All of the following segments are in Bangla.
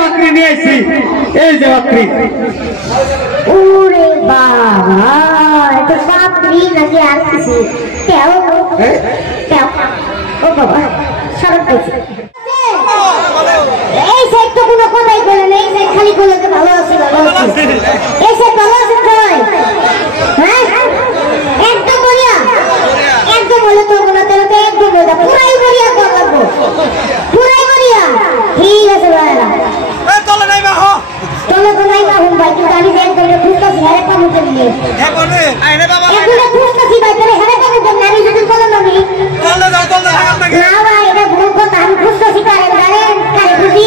বাকরি নিয়ে আসি, এই যে বাকরি। ওরে বাবা, এটা বাকরি নাকি আর কিছু? তেও তেও, ও বাবা সরব করছে। এই সাইড তো কোনো কথাই বলে না, এই সাইড খালি বলে তো ভালো আছে, ভালো আছে। এই সাইড ভালো আছে সবাই? হ্যাঁ, একদম বলিয়া, একদম বলে তো বলা তেল তো একদম বলে পুরাই বলিয়া কর লাগবো, পুরাই বলিয়া। ঠিক আছে ভাইরা, তলে নাই মা হো, তলে তো নাই মা হুম ভাই, কিন্তু আমি যে একদম খুঁজতেছি হারে পাবো কেমনি? হ্যাঁ বলে আইনে বাবা একদম খুঁজতেছি ভাই, তাহলে হারে পাবো কেমনি? আমি যদি বলেন আমি তলে যাও, তলে হাত লাগে না ভাই, এটা ভুল কথা। আমি খুঁজতেছি কারে জানেন, কারে বুঝি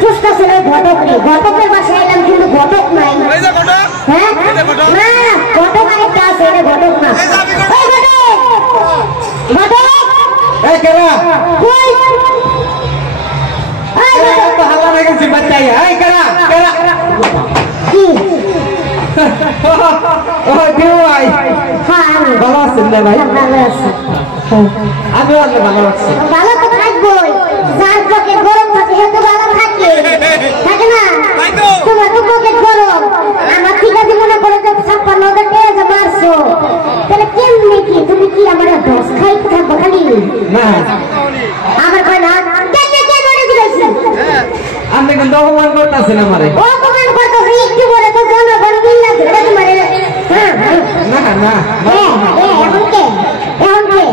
খুঁজতেছি না ঘটক রে। ঘটকের বাসায় এলাম কিন্তু ঘটক নাই। এই যে ঘটক, হ্যাঁ এই যে ঘটক, না ঘটক আরেকটা আছে, এটা ঘটক না। এই যে আমি এই ঘটক, ঘটক ঘটক এই কেরা কই? এই ঘটক তো হাল্লা হয়ে গেছি বাচ্চাই। এই কেরা কেরা? কি? ও কেউ ভাই হ্যাঁ আমি ভালো আছেন না ভাই? ভালো আছি। আমিও অনেক ভালো আছি। ভালো তো থাকবোই, যার পকেট গরম থাকে সে তো ভালো থাকে, থাকে না? তোমার তো পকেট গরম, আমার ঠিক আছে মনে করে যে 56,000 টাকা মারছো, তাহলে কেমনি কি তুমি কি আমার দোষ খাইতে থাকবো খালি? না আমার কয় না কেমনি কে মরে দিয়েছি? আপনি কিন্তু অপমান করতেছেন আমারে। ও কমেন্ট করতো একটু বলে তো জনগণ মিল্লা ধরে তোমার। হ্যাঁ না না এখন কে, এখন কে?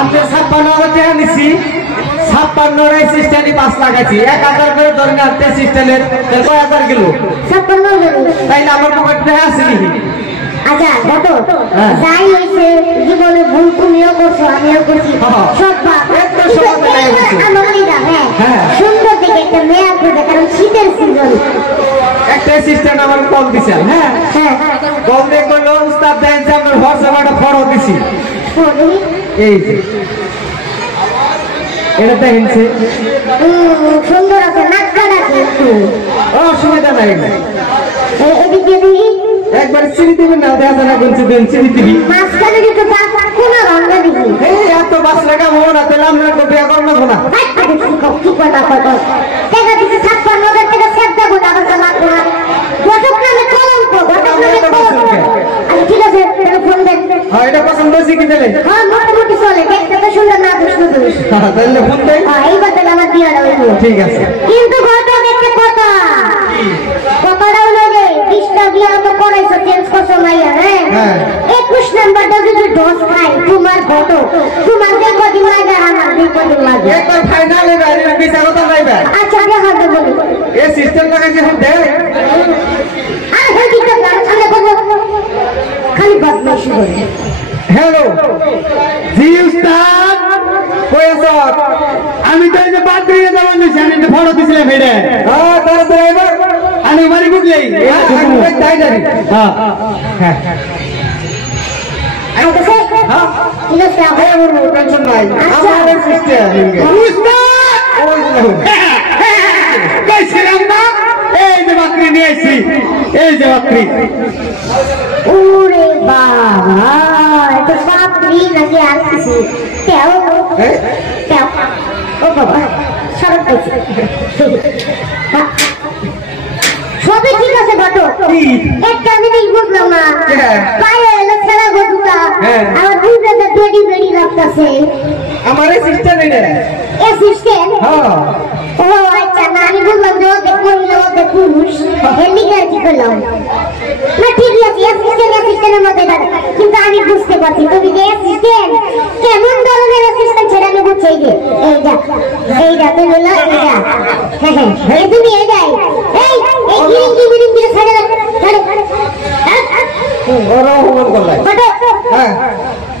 আপনি 56,000 টাকা নিছি, 56 সিস্টেমই 5 লাগাইছি, 1,000 করে ধরে আনতে সিস্টেমের 1000 কিলো। 56,000। তাইলে আমার পকেটে আছে কি? আচ্ছা দেখো, হ্যাঁ। যাই হয়েছে জীবনে ভুল তুমিও করছো, আমিও করছি, হ্যাঁ। সব বাপ। একটু সময় লেগে গেছে। আমার লিডা, হ্যাঁ হ্যাঁ। সুন্দর থেকে একটা মেয়া খুঁজে, কারণ শীতের সিজন। একটা সিস্টেম আমার কল দিছে। হ্যাঁ হ্যাঁ কল দিয়ে করলো উস্তাদ দেন যে আপনার হোয়াটসঅ্যাপে ফটো দিছি। এই যে এটা দেখেনছে সুন্দর আছে, নাকটা ডাকে একটু। অসুবিধা নাই, এদিক দিয়ে দিই, একবার চিনি দিবেন না, দেখা না কোন দিন চিনি দিবি। মাঝখানে দিতে কোনো রঙা দিবি। এই এত 5 টাকা হবো না, তাহলে আপনার তো বিয়া করবো না। কি কথা কথা টাকা দিতে 56,000 টাকা সেট দেবো না, আমার জানা না। ঘটক নামে কলঙ্ক, ঘটক নামে কলঙ্ক। আচ্ছা ঠিক আছে, তাহলে ফোন দেন। হ্যাঁ এটা পছন্দ হয়েছে কি তাহলে? হ্যাঁ মোটামুটি চলে, দেখতে তো সুন্দর, না বুঝতে পারিস। হ্যাঁ তাহলে ফোন দেয়। এইবার তাহলে আমার দিয়ে হইব। ঠিক আছে, কিন্তু ঘটক একটা কথা, কথাটা হলো যে 20টা বিয়া তো করাইছো, চেঞ্জ করছো মাইয়া, হ্যাঁ 21 নাম্বারটা যদি ডোজ খাই তোমার ঘটক, তোমার যে কদিন লাগে আর আমার যে কদিন লাগে। একবার ফাইনালে বাইরে বিচার কথা নাইবা। আচ্ছা আগে হাতে বলি, এই সিস্টেম লাগাইছে এখন দেয়। আর হ্যাঁ ঠিক আছে, আমি সামনে করবো, খালি বদমাইশি করে। হ্যালো জি উস্তাদ, কই আছো? আমি তো এই যে বাদ দিয়ে যাওয়ার নিছি, আমি তো ফটো দিছিলাম হেডে। হ্যাঁ তাহলে তো এবার আমি বাড়ি বুঝলেই তাই জানি। হ্যাঁ হ্যাঁ আইতেছে? হ্যাঁ ঠিক আছে, এই আমার টেনশন নাই, আমাদের সিস্টেম উস্তাদ কইছিলাম না, এই যে বাকরি নিয়ে আসি, এই যে বাকরি। ওরে বাবা, এটা বাকরি নাকি আর কিছু? তেও তেও, ও বাবা সরব করছে। সবই ঠিক আছে ঘটক, একটা জিনিস বুঝলাম না, পায়ে এলো ছেড়া গটুটা, আমার দুইটাতে বেড়ি বেড়ি রাখতেছে। আমার এই সিস্টেম এটা অ্যাসিস্ট্যান্ট? হ্যাঁ ও আচ্ছা, না আমি বুঝলাম যে ওদের মহিলা ওদের পুরুষ, হেলিকে আর কি করলাম না। ঠিকই আছে, অ্যাসিস্ট্যান্টের মধ্যে থাকে, কিন্তু আমি বুঝতে পারছি তুমি যে অ্যাসিস্ট্যান্ট, কেমন ধরনের অ্যাসিস্ট্যান্ট সেটা আমি বুঝছি। এইটা তুমি বললো এইটা, হ্যাঁ তুমি এইটাই, এই গিরিঙ্গি গিরিঙ্গি ছেড়ে ছাড়ে। ওরা অপমান করলাই। হ্যাঁ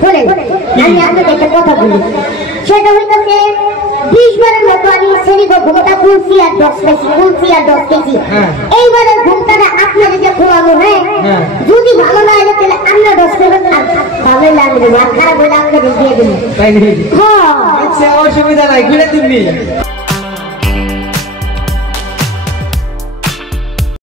বলেন, আমি আপনাকে একটা কথা বলি, সেটা হইতেছে 20 বারের মতো আমি শ্রেণীকে ঘুমটা খুলছি আর 10 পেয়েছি, খুলছি আর 10 পেয়েছি। এইবারের ঘুমটাটা আপনাদের যে খোয়াবো, হ্যাঁ যদি ভালো না লাগে তাহলে আমরা 10 পেবেন, আর ভালো লাগবে আর খারাপ হলে আপনাদের দিয়ে দেবো। তাই নাকি? হ্যাঁ আচ্ছা অসুবিধা নাই, ঘুরে তুমি